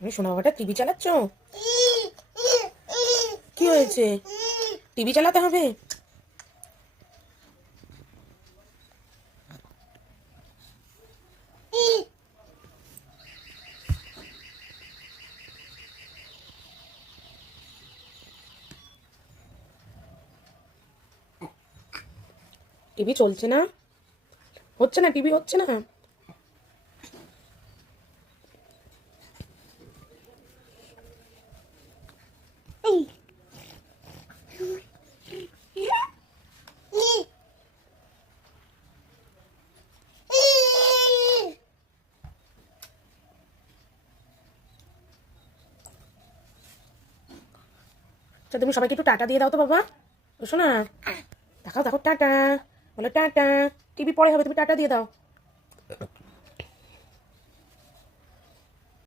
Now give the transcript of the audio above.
আমি সোনা বাবাটা টিভি চালাচ্ছ? কি হয়েছে? টিভি চালাতে হবে? টিভি চলছে না? হচ্ছে না, টিভি হচ্ছে না? আচ্ছা, তুমি সবাইকে একটু টাটা দিয়ে দাও তো বাবা। বুঝছো না? দেখাও দেখো, টাটা বলো, টাটা। টিভি পরে হবে, তুমি টাটা দিয়ে দাও।